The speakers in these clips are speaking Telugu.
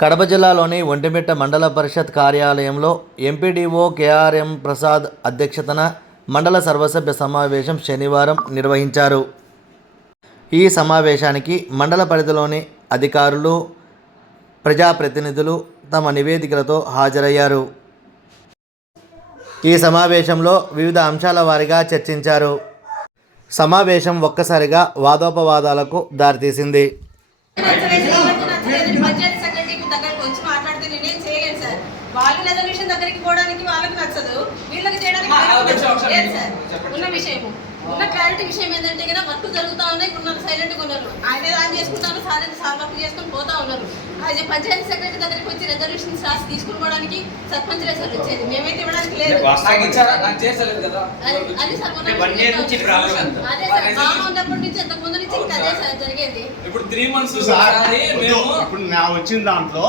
కడప జిల్లాలోని ఒంటిమిట్ట మండల పరిషత్ కార్యాలయంలో ఎంపీడీఓ కేఆర్ఎం ప్రసాద్ అధ్యక్షతన మండల సర్వసభ్య సమావేశం శనివారం నిర్వహించారు. ఈ సమావేశానికి మండల పరిధిలోని అధికారులు, ప్రజాప్రతినిధులు తమ నివేదికలతో హాజరయ్యారు. ఈ సమావేశంలో వివిధ అంశాల వారీగా చర్చించారు. సమావేశం ఒక్కసారిగా వాదోపవాదాలకు దారితీసింది. వాళ్ళు రెజల్యూషన్ దగ్గరికి పోవడానికి వాళ్ళకి నచ్చదు, వీళ్ళకి చేయడానికి ఉన్న విషయము ఉన్న క్లారిటీ విషయం ఏంటంటే కదా వర్క్ జరుగుతూ ఉన్నాయి. ఇప్పుడు నాకు సైలెంట్గా ఉన్నారు, ఆయన ఆన్ చేసుకుంటాను, సార్ వర్క్ చేసుకుని పోతా ఉన్నారు. అది పంచాయతీ సెక్రటరీ దగ్గరికి వచ్చి రెజల్యూషన్స్ రాసి తీసుకుపోవడానికి సర్పంచ్ రేసారు వచ్చేది, మేమైతే ఇవ్వడానికి లేదు. అది సార్ అదే సార్ బాగా ఉన్నప్పటి నుంచి అంతకు ముందు నుంచి ఇంకా అదే సార్ జరిగేది. ఇప్పుడు 3 months ఇప్పుడు నా వచ్చిన దాంట్లో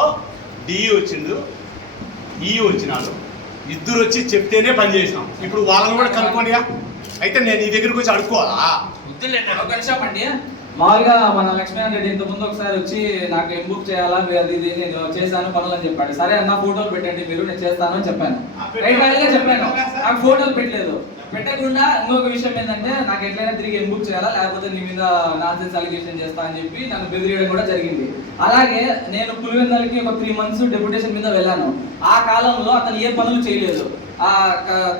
డిఈ వచ్చిండు, ఈ వచ్చినాడు, ఇద్దరు వచ్చి చెప్తేనే పని చేసినాం. ఇప్పుడు వాళ్ళని కూడా కనుక్కోండిగా. అయితే నేను ఈ దగ్గరికి వచ్చి అడుక్కోవాలా? మామూలుగా మన లక్ష్మీనారాయణ రెడ్డి ఇంత ముందు ఒకసారి వచ్చి నాకు ఎంబుక్ చేయాలా, అది ఇది నేను చేశాను పనులు అని చెప్పాడు. సరే అన్న ఫోటోలు పెట్టండి మీరు, నేను చేస్తాను అని చెప్పాను. చెప్పాను, నాకు ఫోటోలు పెట్టలేదు. పెట్టకుండా ఇంకొక విషయం ఏంటంటే నాకు ఎట్లయినా తిరిగి ఎంబుక్ చేయాలా, లేకపోతే నీ మీద నాన్సెన్స్ అలిగేషన్ చేస్తా అని చెప్పి నన్ను బెదిరియడం కూడా జరిగింది. అలాగే నేను పులివెందులకి ఒక 3 months డెప్యుటేషన్ మీద వెళ్ళాను. ఆ కాలంలో అతను ఏ పనులు చేయలేదు. ఆ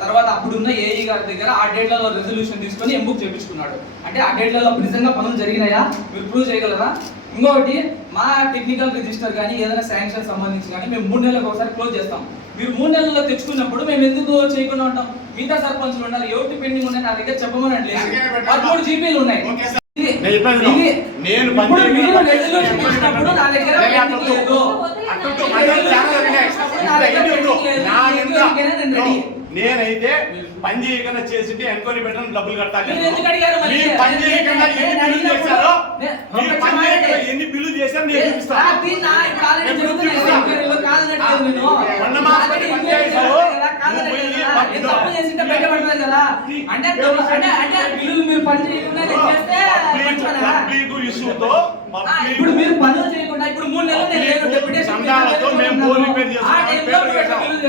తర్వాత అప్పుడున్న ఏఈ గారి దగ్గర ఆ డేట్లలో రెజల్యూషన్ తీసుకొని ఎంబుక్ చేయించుకున్నాడు. అంటే ఆ డేట్లలో నిజంగా పనులు జరిగినాయా మీరు ప్రూవ్ చేయగలరా? ఇంకొకటి, మా టెక్నికల్ రిజిస్టర్ కానీ ఏదైనా శాంక్షన్ సంబంధించి కానీ మేము 3 నెలలకు ఒకసారి క్లోజ్ చేస్తాం. మీరు 3 నెలల్లో తెచ్చుకున్నప్పుడు మేము ఎందుకు చేయకుండా ఉంటాం? మిగతా సర్పంచులు ఉండాలి, ఎవరికి పెండింగ్ ఉన్నాయి నా దగ్గర చెప్పమనండి. 13 జీబీలు ఉన్నాయి. నేనైతే పని చేయకుండా చేసింటే ఎంక్వైరీ పెట్టడం డబ్బులు కట్టాలి. పని చేయకుండా ఎన్ని బిల్లు చేశారు నేను చూపిస్తాను. ఇప్పుడు మీరు పనులు చేయకుండా ఇప్పుడు 3 నెలలు సంఘాలతో మేము ఫోన్ రిపేర్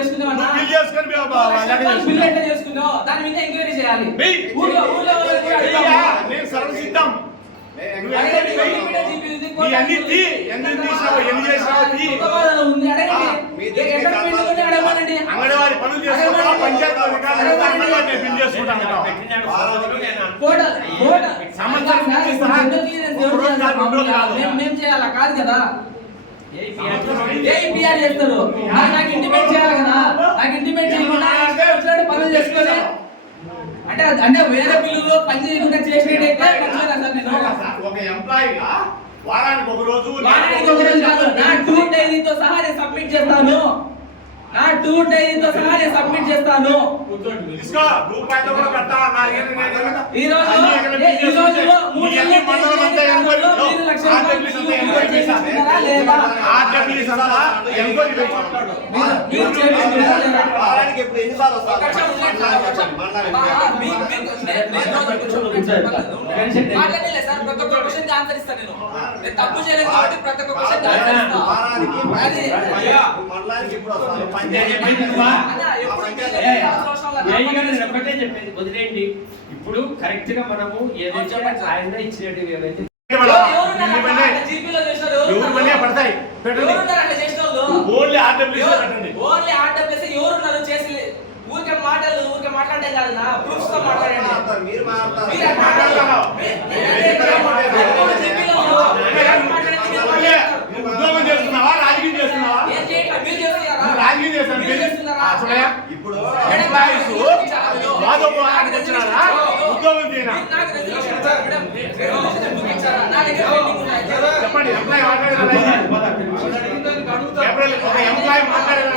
చేసుకున్నాం. దాని మీద ఎంక్వైరీ చేయాలి. నేను సర్వసిద్ధం. అంగన్వాడీ పనులు చేసుకుంటా, పంచాయతీ మేము చేయాలా కాదు కదా, ఏపీఆర్ చేస్తారు. నాకు ఇంటిమేట్ చేయాలి కదా, నాకు ఇంటిమేట్ చేయకుండా పనులు చేసుకోవాలి. అంటే వేరే బిల్లులో పని చేయకుండా చేసేటైతే ఒక ఎంప్లాయీగా వారానికి ఒక రోజు కాదు, నా టూర్ డైరీతో సహా నేను సబ్మిట్ చేస్తాను. నా టూర్ డైరీతో సహా నేను సబ్మిట్ చేస్తాను. రూపాయలు కూడా పెట్టా. ఈ రోజు తప్పు చేయలేదు కాబట్టి ప్రతి ఒక్క ఒకటే చెప్పేది వదిలేండి. ఇప్పుడు కరెక్ట్ గా మనము ఏదైతే ఆయన ఇచ్చినట్టు ఏవైతే పడతాయి ఎవరున్నారు చేసి ఊరికే మాట్లాడే కాదు నా ప్రూఫ్స్ తో మాట్లాడండి. ఉద్యోగం చేస్తున్నావా, రాజకీయం చేస్తున్నావా? రాజకీయం చేస్తాను. ఇప్పుడు ఎంప్లాయీస్ వచ్చినారా ఉద్యోగం చేయనా? చెప్పండి. ఎంప్లాయీ మాట్లాడేదా? ఏప్రిల్ ఒక ఎంప్లాయీ మాట్లాడేదా?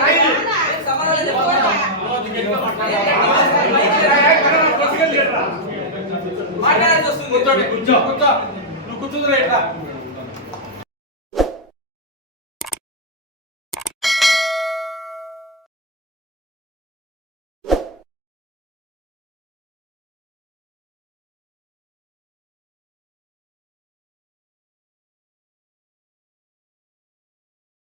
మాట్లాడాల్సి వస్తుంది. కూర్చో నువ్వు కూర్చుందిరా.